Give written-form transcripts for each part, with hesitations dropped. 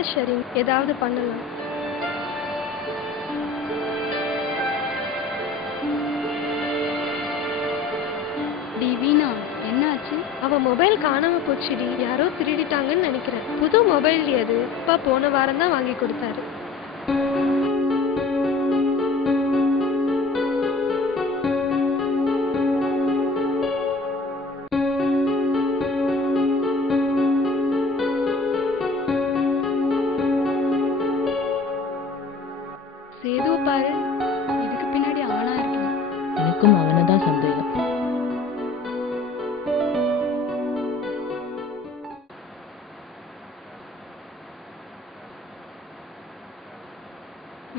வாங்க ஷெரின், ஏதாவது பண்ணலாம். வீணா, என்னாச்சு? அவ மொபைல் காணாம போச்சுடி. யாரோ திருடிட்டாங்கன்னு நினைக்கிறேன். புது மொபைல் அது. அப்பா போன வாரம் தான் வாங்கி கொடுத்தாரு. சேதுவ பாரு, இதுக்கு பின்னாடி அவனா இருக்கலாம். எனக்கும் அவனை தான் சந்தேகம்.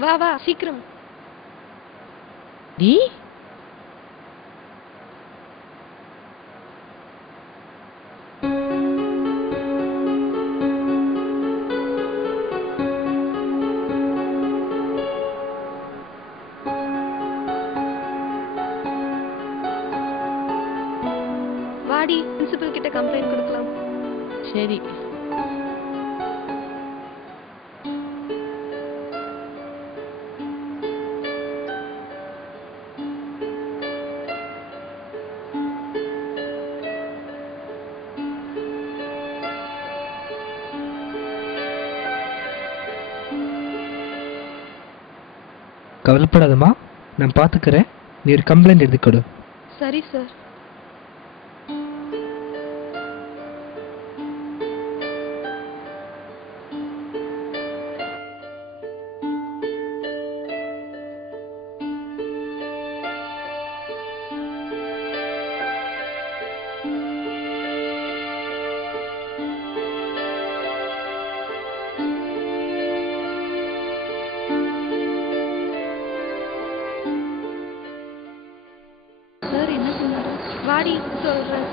வா வா சீக்கிரம். டி வாடி, பிரின்சிபல் கிட்ட கம்ப்ளைண்ட் கொடுக்கலாம். சரி. கவலைப்படாதம்மா, நான் பார்த்துக்கிறேன். நீ ஒரு கம்ப்ளைண்ட் எழுதி கொடு. சரி சார். சார் என்ன சொன்னாரு? வாடி சொல்றேன்.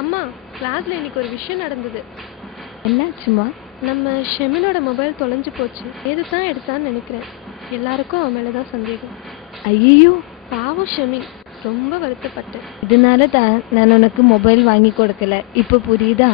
அம்மா, கிளாஸ்ல இன்னைக்கு ஒரு விஷயம் நடந்தது. என்னாச்சுமா? நம்ம ஷெமினோட மொபைல் தொலைஞ்சு போச்சு. எதுதான் எடுத்தான்னு நினைக்கிறேன். எல்லாருக்கும் அவன் மேலதான் சந்தேகம். ஐயோ, பாவம் ஷெமி, ரொம்ப வருத்தப்பட்டேன். இதனால தான் நான் உனக்கு மொபைல் வாங்கி கொடுக்கல. இப்ப புரியுதா?